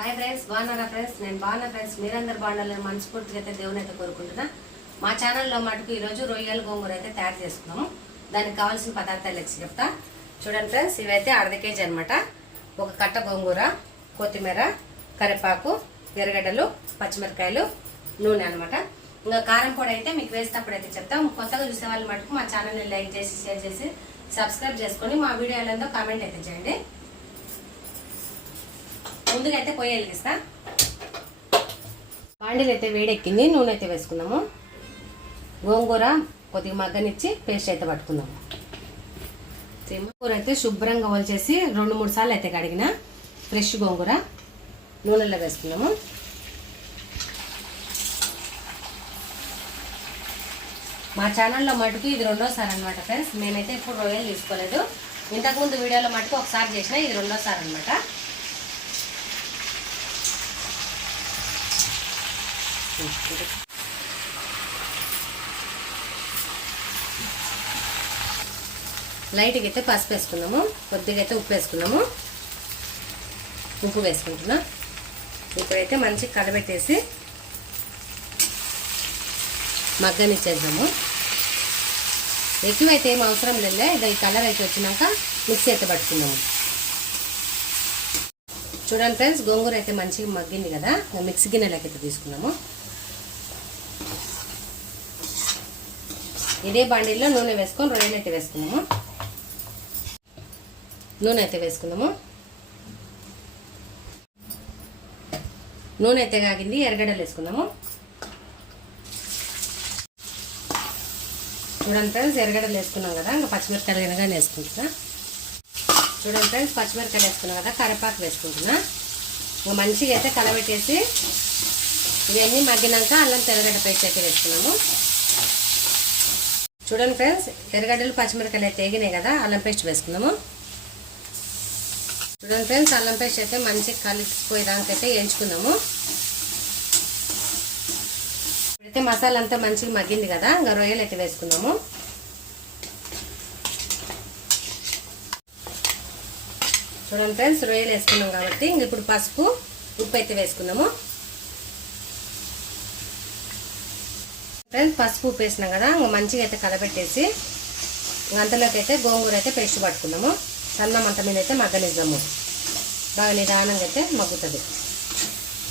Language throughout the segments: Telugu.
హాయ్ ఫ్రెండ్స్, బాగున్నారా ఫ్రెండ్స్? నేను బాగున్నా ఫ్రెండ్స్. మీరందరూ బాగుండాలని మనస్ఫూర్తిగా అయితే దేవుని అయితే కోరుకుంటున్నా. మా ఛానల్లో మటుకు ఈరోజు రొయ్యల గోంగూర అయితే తయారు చేసుకున్నాము. దానికి కావాల్సిన పదార్థాలు లెక్క చెప్తా. చూడండి ఫ్రెండ్స్, ఇవైతే అర్ధ కేజీ అనమాట. ఒక కట్ట గోంగూర, కొత్తిమీర, కరివేపాకు, ఎర్రగడ్డలు, పచ్చిమిరకాయలు, నూనె అనమాట. ఇంకా కారం పొడి అయితే మీకు వేసేటప్పుడు అయితే చెప్తాం. కొత్తగా చూసే వాళ్ళు మటుకు మా ఛానల్ని లైక్ చేసి, షేర్ చేసి, సబ్స్క్రైబ్ చేసుకొని మా వీడియోలందో కామెంట్ అయితే చేయండి. ముందుగా అయితే పొయ్యి వెలిగిస్తా. బాండీలు అయితే వేడెక్కింది. నూనె అయితే వేసుకున్నాము. గోంగూర కొద్దిగా మగ్గనిచ్చి పేస్ట్ అయితే పట్టుకుందాము. గోంగూర అయితే శుభ్రంగా వలిచేసి 2-3 సార్లు అయితే కడిగిన ఫ్రెష్ గోంగూర నూనెలో వేసుకున్నాము. మా ఛానల్లో మటుకు ఇది 2వ సారి అనమాట ఫ్రెండ్స్. మేమైతే ఇప్పుడు రొయ్యలు తీసుకోలేదు. ఇంతకుముందు వీడియోలో మటుకు ఒకసారి చేసిన, ఇది 2వ సారి అనమాట. లైట్గా అయితే పసుపు వేసుకున్నాము, కొద్దిగా అయితే ఉప్పు వేసుకున్నాము. ఉప్పు వేసుకుంటున్నా. ఇప్పుడైతే మంచి కలబెట్టేసి మగ్గనిచ్చేద్దాము. ఎక్కువైతే ఏం అవసరం లేదు. ఇది ఈ కలర్ అయితే వచ్చినాక మిక్సీ అయితే పట్టుకున్నాము. చూడండి ఫ్రెండ్స్, గోంగూర అయితే మంచిగా మగ్గింది కదా. మిక్సీ గిన్నెలకి అయితే తీసుకున్నాము. ఇదే బండిలో నూనె వేసుకొని రొయ్యలు అయితే వేసుకున్నాము. నూనె అయితే వేసుకున్నాము. నూనె అయితే కాగింది. ఎర్రగడ్డలు వేసుకున్నాము. చూడండి ఫ్రెండ్స్, ఎర్రగడ్డలు వేసుకున్నాం కదా. ఇంకా పచ్చిమిరకాయలు కనుక వేసుకుంటున్నా. చూడండి ఫ్రెండ్స్, పచ్చిమిరకాయలు వేసుకున్నాం కదా. కరివేపాకు వేసుకుంటున్నా. ఇంకా మంచిగా అయితే కలబెట్టేసి ఇవన్నీ మగ్గినాక అల్లం తెల్లగడ్డ పేస్ట్ అయితే వేసుకున్నాము. చూడండి ఫ్రెండ్స్, ఎర్రగడ్డలు పచ్చిమిరకాయలు అయితే వేగినాయి కదా. అల్లం పేస్ట్ వేసుకున్నాము. చూడండి ఫ్రెండ్స్, అల్లం పేస్ట్ అయితే మంచిగా కలిసిపోయేదానికైతే వేయించుకున్నాము. ఇప్పుడైతే మసాలా అంతా మంచిగా మగ్గింది కదా. ఇంకా రొయ్యలు అయితే వేసుకున్నాము. చూడండి ఫ్రెండ్స్, రొయ్యలు వేసుకున్నాం కాబట్టి ఇంక ఇప్పుడు పసుపు, ఉప్పు అయితే వేసుకున్నాము. ఫ్రెండ్స్, పసుపు ఉప్పు వేసినాం కదా. ఇంకా మంచిగా అయితే కలబెట్టేసి అంతలోకి అయితే గోంగూర అయితే పేస్ట్ పట్టుకున్నాము. సన్న మంట మీద అయితే మగ్గనిద్దాము. బాగా నిదానంగా అయితే మగ్గుతుంది.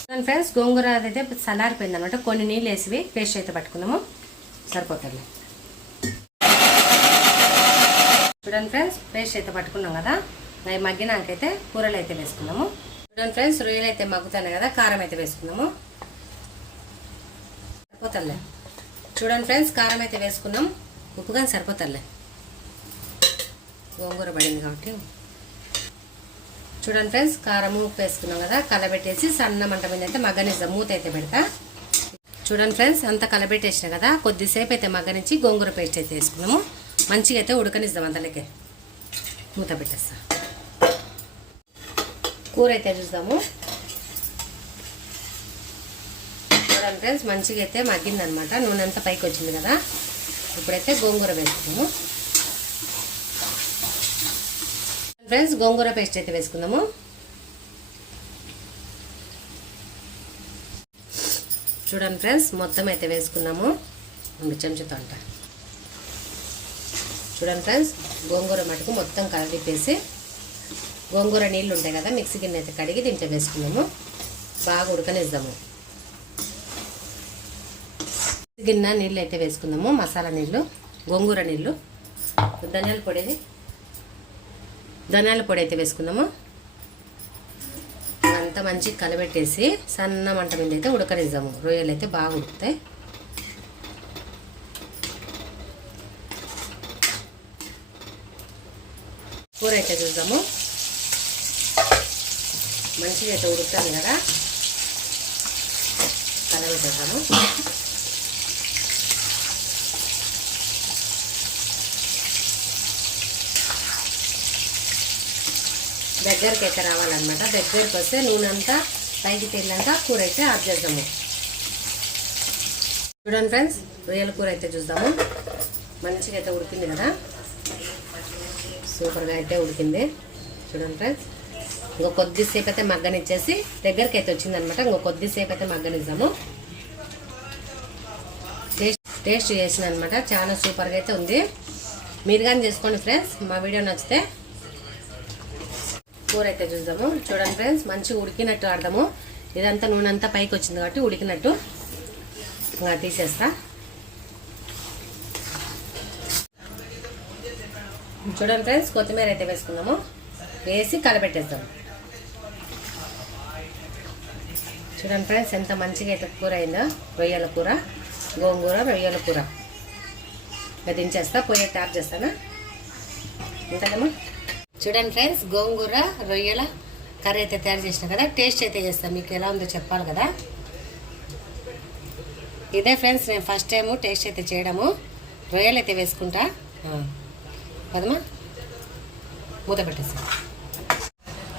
చూడండి ఫ్రెండ్స్, గోంగూర అయితే చల్లారిపోయింది అనమాట. కొన్ని నీళ్ళు వేసి పేస్ట్ అయితే పట్టుకున్నాము. సరిపోతుంది. చూడండి ఫ్రెండ్స్, పేస్ట్ అయితే పట్టుకున్నాం కదా. అవి మగ్గినాకైతే కూరలు అయితే వేసుకున్నాము. చూడండి ఫ్రెండ్స్, రొయ్యలు అయితే మగ్గుతాయి కదా. కారం అయితే వేసుకున్నాము. సరిపోతలే. చూడండి ఫ్రెండ్స్, కారం అయితే వేసుకున్నాం. ఉప్పు కానీ సరిపోతలే, గోంగూర పడింది కాబట్టి. చూడండి ఫ్రెండ్స్, కారం ఉప్పు వేసుకున్నాం కదా. కలబెట్టేసి సన్న మంట మీద అయితే మగ్గనిద్దాం. మూత అయితే పెడతా. చూడండి ఫ్రెండ్స్, అంతా కలబెట్టేసిన కదా. కొద్దిసేపు అయితే మగ్గనిచ్చి గోంగూర పేస్ట్ అయితే వేసుకున్నాము. మంచిగా అయితే ఉడకనిద్దాం. అంతలోకే మూత పెట్టేస్తా. కూర అయితే చూద్దాము. చూడండి ఫ్రెండ్స్, మంచిగా అయితే మగ్గిందనమాట. నూనె అంతా పైకి వచ్చింది కదా. ఇప్పుడైతే గోంగూర వేసుకున్నాము. ఫ్రెండ్స్, గోంగూర పేస్ట్ అయితే వేసుకుందాము. చూడండి ఫ్రెండ్స్, మొత్తం అయితే వేసుకున్నాము. 2 చెంచాతో అంట. చూడండి ఫ్రెండ్స్, గోంగూర మటుకు మొత్తం కలిపేసి గోంగూర నీళ్ళు ఉంటాయి కదా, మిక్సీ గిన్నె అయితే కడిగి దీంట్లో వేసుకున్నాము. బాగా ఉడకనిద్దాము. గిన్నె నీళ్ళు అయితే వేసుకుందాము. మసాలా నీళ్ళు, గోంగూర నీళ్ళు, ధనియాల పొడి అయితే వేసుకుందాము. అంతా మంచిగా కలబెట్టేసి సన్న మంట మీద అయితే ఉడకనిద్దాము. రొయ్యలు అయితే బాగా ఉడుకుతాయి. కూర అయితే చూద్దాము. మంచిగా అయితే ఉడుకుతాను కదా. కలబెట్టేద్దాము. దగ్గరికి అయితే రావాలన్నమాట. దగ్గరికి వస్తే నూనె అంతా పైకి తేలినాక కూర అయితే ఆఫ్ చేద్దాము. చూడండి ఫ్రెండ్స్, రొయ్యల కూర అయితే చూద్దాము. మంచిగా అయితే ఉడికింది కదా. సూపర్గా అయితే ఉడికింది. చూడండి ఫ్రెండ్స్, ఇంకో కొద్దిసేపు అయితే మగ్గనిచ్చేసి దగ్గరికి అయితే వచ్చిందనమాట. ఇంకో కొద్దిసేపు అయితే మగ్గనిద్దాము. టేస్ట్ చేసిన అనమాట, చాలా సూపర్గా అయితే ఉంది. మీరు కానీ చేసుకోండి ఫ్రెండ్స్. మా వీడియో నచ్చితే కూర అయితే చూద్దాము. చూడండి ఫ్రెండ్స్, మంచిగా ఉడికినట్టు ఆడదాము. ఇదంతా నూనె అంతా పైకి వచ్చింది కాబట్టి ఉడికినట్టు ఇంకా తీసేస్తా. చూడండి ఫ్రెండ్స్, కొత్తిమీర అయితే వేసుకుందాము. వేసి కలపెట్టేద్దాం. చూడండి ఫ్రెండ్స్, ఎంత మంచిగా అయితే కూర అయిందో. రొయ్యల కూర, గోంగూర రొయ్యల కూర దించేస్తా. పొయ్యి ట్యాప్ చేస్తానా ఉంటుందమ్మా. చూడండి ఫ్రెండ్స్, గోంగూర రొయ్యల కర్రీ అయితే తయారు చేసిన కదా. టేస్ట్ అయితే చేస్తాను, మీకు ఎలా ఉందో చెప్పాలి కదా. ఇదే ఫ్రెండ్స్ నేను ఫస్ట్ టైము టేస్ట్ అయితే చేయడము. రొయ్యలు అయితే వేసుకుంటా కదమ్మా. మూత పెట్టేస్తాను.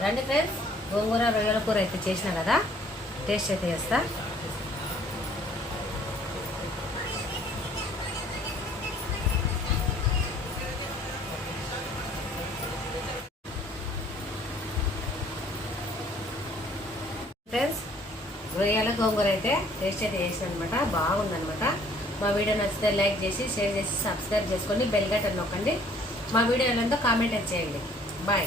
రండి ఫ్రెండ్స్, గోంగూర రొయ్యల కూర అయితే చేసిన కదా. టేస్ట్ అయితే చేస్తా. ఫ్రెండ్స్, రొయ్యల గోంగూర అయితే టేస్ట్ అయితే చేసిన అనమాట. బాగుందనమాట. మా వీడియో నచ్చితే లైక్ చేసి షేర్ చేసి సబ్స్క్రైబ్ చేసుకోండి. బెల్ బటన్ నొక్కండి. మా వీడియోలంతా కామెంట్ అయితే చేయండి. బాయ్.